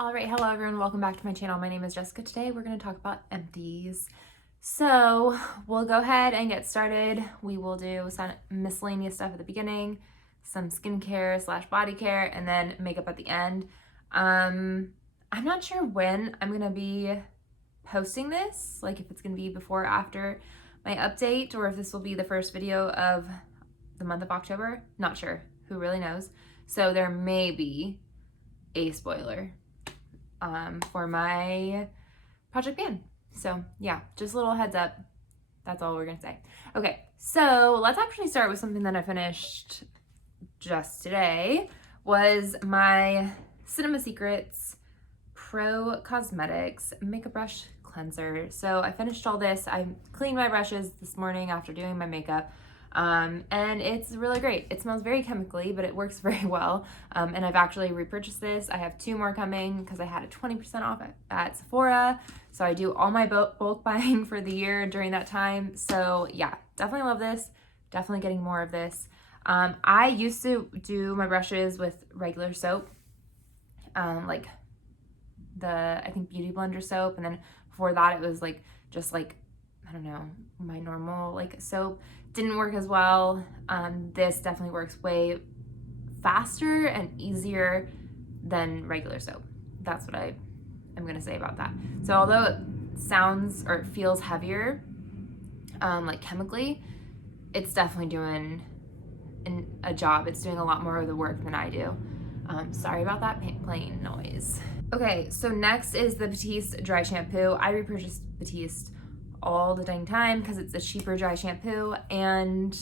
All right, hello everyone, welcome back to my channel. My name is Jessica. Today we're going to talk about empties. So we'll go ahead and get started. We will do some miscellaneous stuff at the beginning, some skincare slash body care, and then makeup at the end. I'm not sure when I'm going to be posting this, like if it's going to be before or after my update, or if this will be the first video of the month of October. Not sure. Who really knows? So there may be a spoiler for my Project Payne. So yeah, just a little heads up. That's all we're gonna say. Okay, so let's actually start with something that I finished just today, was my Cinema Secrets Pro Cosmetics Makeup Brush Cleanser. So I finished all this. I cleaned my brushes this morning after doing my makeup. And it's really great. It smells very chemically, but it works very well. And I've actually repurchased this. I have 2 more coming because I had a 20% off at Sephora. So I do all my bulk buying for the year during that time. So yeah, definitely love this. Definitely getting more of this. I used to do my brushes with regular soap, like I think Beauty Blender soap. And then before that, it was like, just like, I don't know, my normal like soap. Didn't work as well. This definitely works way faster and easier than regular soap. That's what I am gonna say about that. So although it sounds or it feels heavier, like chemically, it's definitely doing a job. It's doing a lot more of the work than I do. Sorry about that plain noise. Okay, so next is the Batiste dry shampoo. I repurchased Batiste all the dang time because it's a cheaper dry shampoo and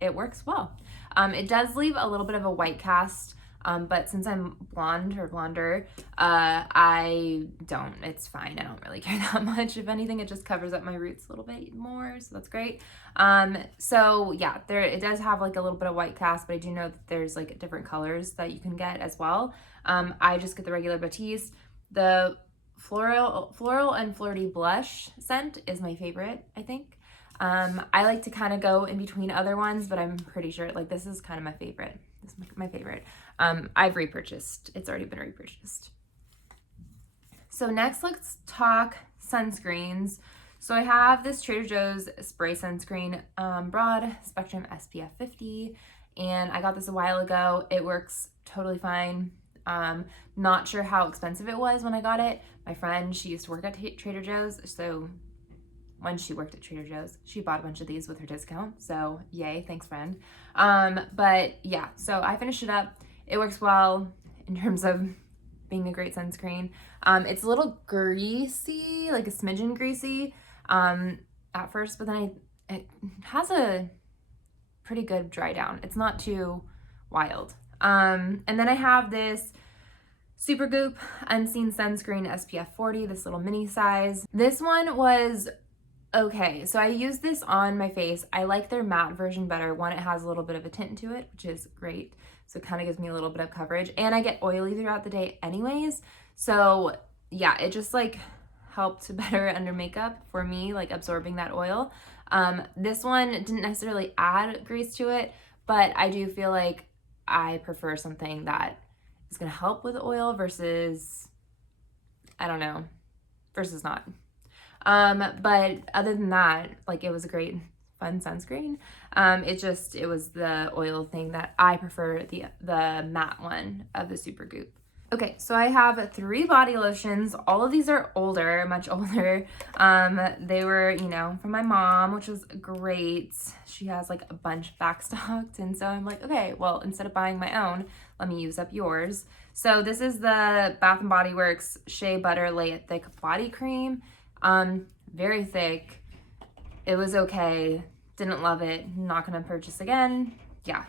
it works well. It does leave a little bit of a white cast, but since I'm blonde or blonder, I don't. It's fine. I don't really care that much. If anything, it just covers up my roots a little bit more, so that's great. So yeah, it does have like a little bit of white cast, but I do know that there's like different colors that you can get as well. I just get the regular Batiste. The floral and flirty blush scent is my favorite, I think. I like to kind of go in between other ones, but I'm pretty sure like this is kind of my favorite. This is my favorite. I've repurchased. It's already been repurchased. So next, let's talk sunscreens. So I have this Trader Joe's spray sunscreen, broad spectrum SPF 50, and I got this a while ago. It works totally fine. Not sure how expensive it was when I got it. My friend, she used to work at Trader Joe's, so when she worked at Trader Joe's, she bought a bunch of these with her discount, so yay, thanks friend. But yeah, so I finished it up. It works well in terms of being a great sunscreen. It's a little greasy, like a smidgen greasy at first, but then it has a pretty good dry down. It's not too wild. And then I have this Supergoop Unseen Sunscreen SPF 40, this little mini size. This one was okay. So I used this on my face. I like their matte version better. One, it has a little bit of a tint to it, which is great. So it kind of gives me a little bit of coverage. And I get oily throughout the day anyways. So yeah, it just like helped better under makeup for me, like absorbing that oil. This one didn't necessarily add grease to it, but I do feel like I prefer something that is going to help with oil versus, I don't know, versus not. But other than that, like it was a great, fun sunscreen. It was the oil thing that I prefer, the matte one of the Supergoop. Okay, so I have 3 body lotions. All of these are older, much older. They were, from my mom, which was great. She has like a bunch backstocked. And so I'm like, okay, well, instead of buying my own, let me use up yours. So this is the Bath & Body Works Shea Butter Lay It Thick Body Cream. Very thick. It was okay. Didn't love it. Not gonna purchase again. Yeah.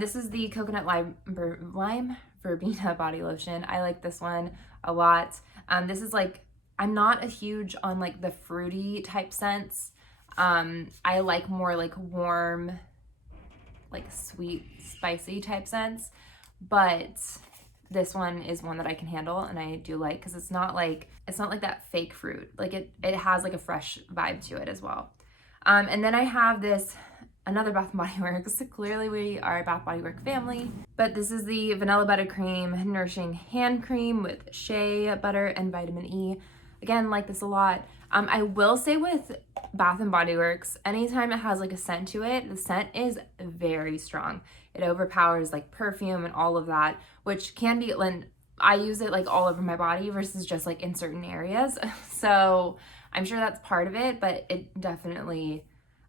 This is the Coconut Lime Verbena body lotion. I like this one a lot. This is like, I'm not a huge on like the fruity type scents. I like more like warm, like sweet, spicy type scents, but this one is one that I can handle and I do like, because it's not like that fake fruit. Like it has like a fresh vibe to it as well. And then I have this another Bath & Body Works. Clearly we are a Bath Body Works family. But this is the Vanilla Buttercream Nourishing Hand Cream with shea butter and vitamin E. Again, like this a lot. I will say with Bath & Body Works, anytime it has like a scent to it, the scent is very strong. It overpowers like perfume and all of that, which can be, I use it like all over my body versus just like in certain areas. So I'm sure that's part of it, but it definitely,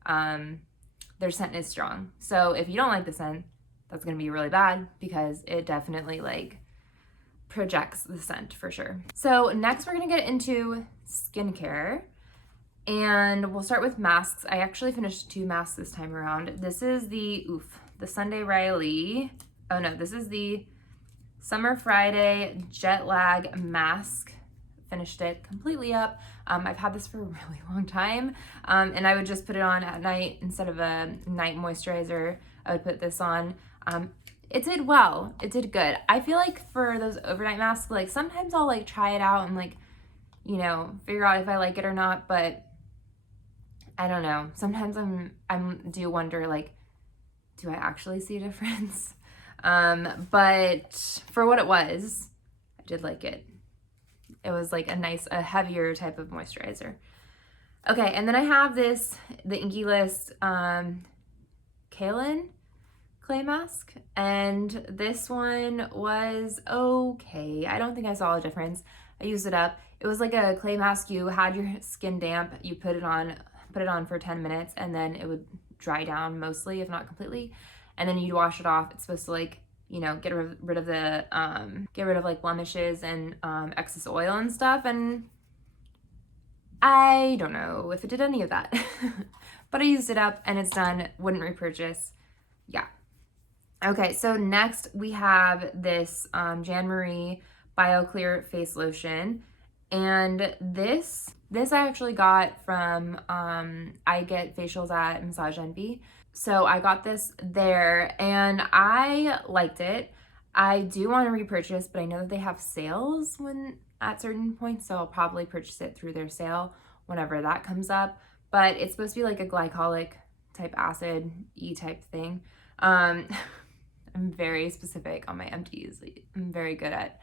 their scent is strong. So if you don't like the scent, that's gonna be really bad because it definitely like projects the scent for sure. So next we're gonna get into skincare, and we'll start with masks. I actually finished 2 masks this time around. This is the Sunday Riley. Oh no, this is the Summer Friday Jet Lag Mask. Finished it completely up. I've had this for a really long time, and I would just put it on at night instead of a night moisturizer. I would put this on. It did well. It did good. I feel like for those overnight masks, like sometimes I'll like try it out and like, you know, figure out if I like it or not, but I don't know. Sometimes I'm do wonder like, do I actually see a difference? But for what it was, I did like it. It was like a heavier type of moisturizer. Okay, and then I have the Inky List Kaolin clay mask, and this one was okay. I don't think I saw a difference. I used it up. It was like a clay mask. You had your skin damp, you put it on for 10 minutes, and then it would dry down mostly, if not completely, and then you'd wash it off. It's supposed to like, you know, get rid of the get rid of like blemishes and excess oil and stuff, and I don't know if it did any of that. But I used it up and it's done. Wouldn't repurchase. Yeah. Okay, so next we have this Jan Marie Bio Clear Face Lotion, and this I actually got from I get facials at Massage Envy. So I got this there and I liked it. I do want to repurchase, but I know that they have sales when at certain points, so I'll probably purchase it through their sale whenever that comes up. But it's supposed to be like a glycolic type acid type thing. I'm very specific on my empties. I'm very good at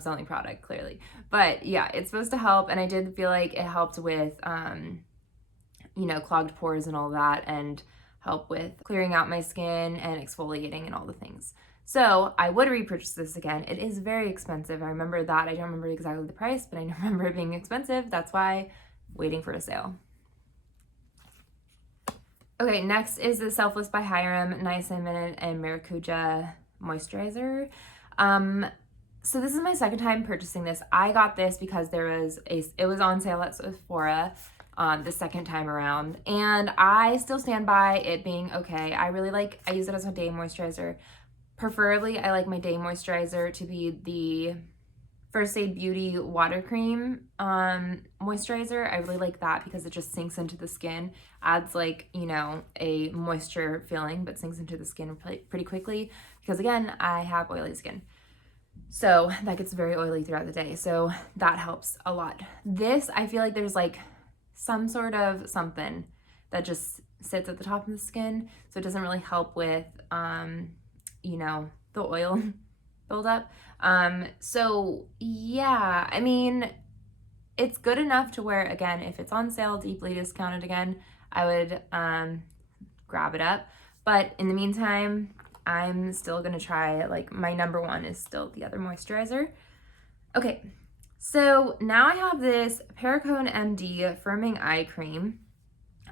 selling product, clearly. But yeah, it's supposed to help, and I did feel like it helped with you know, clogged pores and all that, and help with clearing out my skin and exfoliating and all the things. So I would repurchase this again. It is very expensive. I remember that. I don't remember exactly the price, but I remember it being expensive. That's why waiting for a sale. Okay, next is the Selfless by Hyram Niacinamide and Maracuja Moisturizer. So this is my second time purchasing this. I got this because it was on sale at Sephora the second time around, and I still stand by it being okay. I use it as a day moisturizer. Preferably, I like my day moisturizer to be the First Aid Beauty Water Cream moisturizer. I really like that because it just sinks into the skin, adds like, you know, a moisture feeling, but sinks into the skin pretty quickly because again, I have oily skin. So that gets very oily throughout the day. So that helps a lot. This, I feel like there's like some sort of something that just sits at the top of the skin. So it doesn't really help with, you know, the oil buildup. So yeah, I mean, it's good enough to where, again, if it's on sale, deeply discounted again, I would grab it up. But in the meantime, I'm still gonna try, like, my number one is still the other moisturizer. Okay, so now I have this Perricone MD Firming Eye Cream.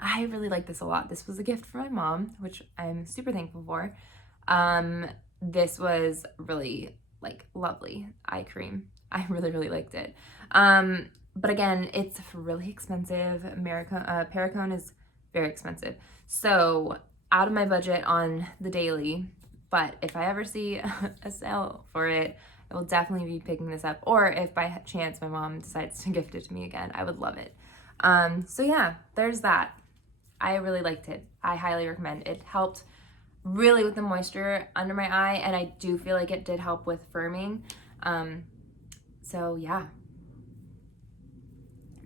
I really like this a lot. This was a gift from my mom, which I'm super thankful for. This was really, like, lovely eye cream. I really, really liked it. But again, it's really expensive. Perricone is very expensive. So out of my budget on the daily, but if I ever see a sale for it, I will definitely be picking this up. Or if by chance my mom decides to gift it to me again, I would love it. So yeah, there's that. I really liked it. I highly recommend it. Helped really with the moisture under my eye, and I do feel like it did help with firming. So yeah.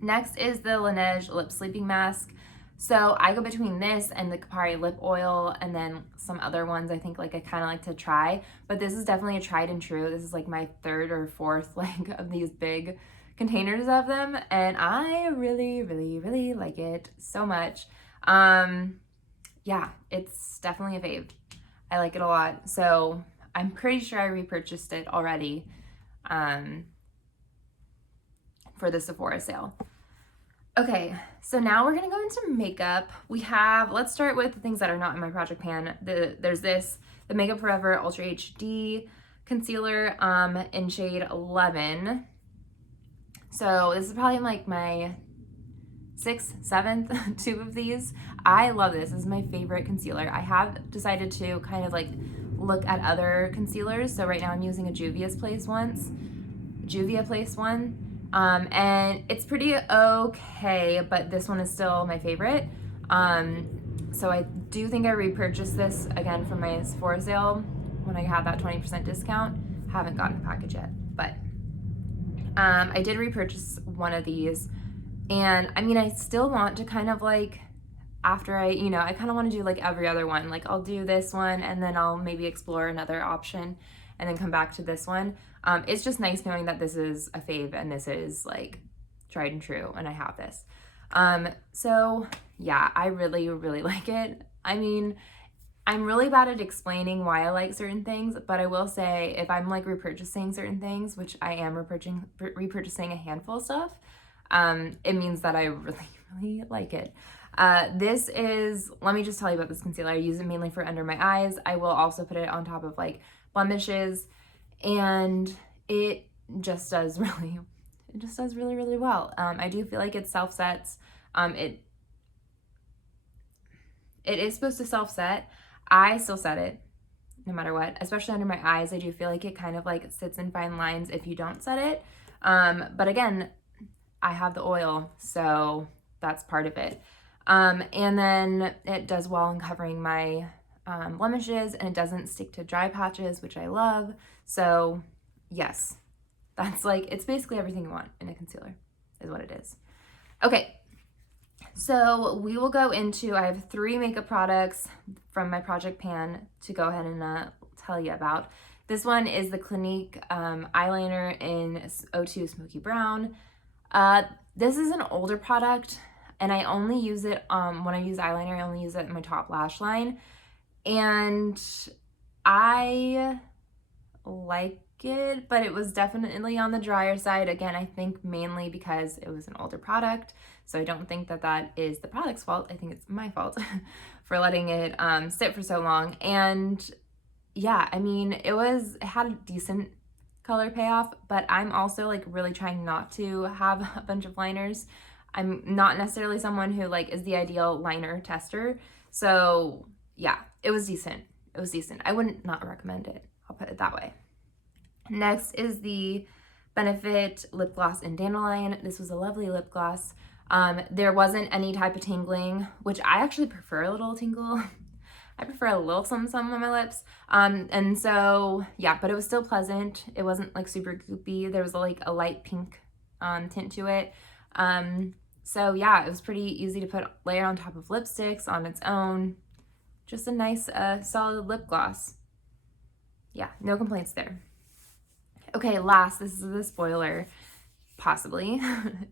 Next is the Laneige Lip Sleeping Mask. So I go between this and the Kapari lip oil and then some other ones I think like I kind of like to try, but this is definitely a tried and true. This is like my third or fourth like of these big containers of them, and I really, really, really like it so much. Yeah, it's definitely a fave. I like it a lot. So I'm pretty sure I repurchased it already for the Sephora sale. Okay, so now we're gonna go into makeup. Let's start with the things that are not in my project pan. There's the Makeup Forever Ultra HD concealer in shade 11. So this is probably like my 6th, 7th tube of these. I love this. This is my favorite concealer. I have decided to kind of like look at other concealers. So right now I'm using a Juvia Place one. And it's pretty okay, but this one is still my favorite. So I do think I repurchased this again from my Sephora sale when I had that 20% discount. Haven't gotten the package yet, but I did repurchase one of these, and I mean, I still want to kind of like, after I kind of want to do like every other one. Like I'll do this one and then I'll maybe explore another option and then come back to this one. It's just nice knowing that this is a fave and this is like tried and true and I have this. So yeah, I really, really like it. I mean, I'm really bad at explaining why I like certain things, but I will say if I'm like repurchasing certain things, which I am repurchasing a handful of stuff, it means that I really, really like it. Let me just tell you about this concealer. I use it mainly for under my eyes. I will also put it on top of like blemishes, and it just does really, really well. I do feel like it self-sets. It is supposed to self-set. I still set it no matter what, especially under my eyes. I do feel like it kind of like sits in fine lines if you don't set it. But again, I have the oil, so that's part of it. And then it does well in covering my blemishes, and it doesn't stick to dry patches, which I love. So yes, that's like, it's basically everything you want in a concealer is what it is. Okay, so we will go into, I have 3 makeup products from my project pan to go ahead and tell you about. This one is the Clinique eyeliner in 02 Smoky Brown. This is an older product, and I only use it when I use eyeliner. I only use it in my top lash line, and I like it, but it was definitely on the drier side. Again, I think mainly because it was an older product, so I don't think that that is the product's fault. I think it's my fault for letting it sit for so long. And yeah, I mean, it had a decent color payoff, but I'm also like really trying not to have a bunch of liners. I'm not necessarily someone who like is the ideal liner tester. So yeah, it was decent. It was decent. I wouldn't not recommend it. I'll put it that way. Next is the Benefit lip gloss in Dandelion. This was a lovely lip gloss. There wasn't any type of tingling, which I actually prefer a little tingle. I prefer a little something on my lips. And so, yeah, but it was still pleasant. It wasn't like super goopy. There was like a light pink tint to it. So yeah, it was pretty easy to layer on top of lipsticks on its own. Just a nice, solid lip gloss. Yeah, no complaints there. Okay, last, this is the spoiler, possibly,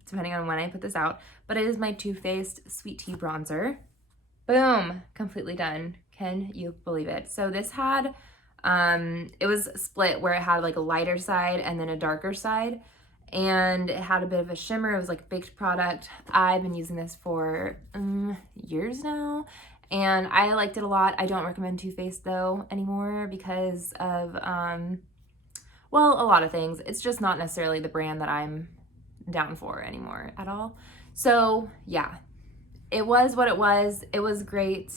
depending on when I put this out, but it is my Too Faced Sweet Tea Bronzer. Boom, completely done. Can you believe it? So this had, it was split where it had like a lighter side and then a darker side, and it had a bit of a shimmer. It was like a baked product. I've been using this for years now, and I liked it a lot. I don't recommend Too Faced though anymore because of, well, a lot of things. It's just not necessarily the brand that I'm down for anymore at all. So yeah, it was what it was. It was great.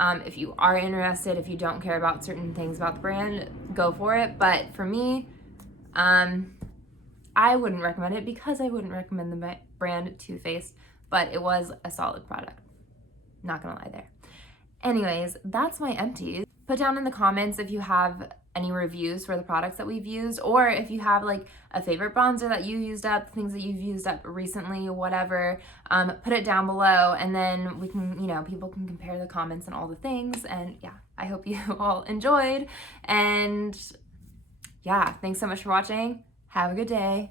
If you are interested, if you don't care about certain things about the brand, go for it. But for me, I wouldn't recommend it because I wouldn't recommend the brand Too Faced, but it was a solid product. Not gonna lie there. Anyways, that's my empties. Put down in the comments if you have any reviews for the products that we've used, or if you have like a favorite bronzer that you used up, things that you've used up recently, whatever, put it down below, and then we can, you know, people can compare the comments and all the things. And yeah, I hope you all enjoyed, and yeah, thanks so much for watching. Have a good day.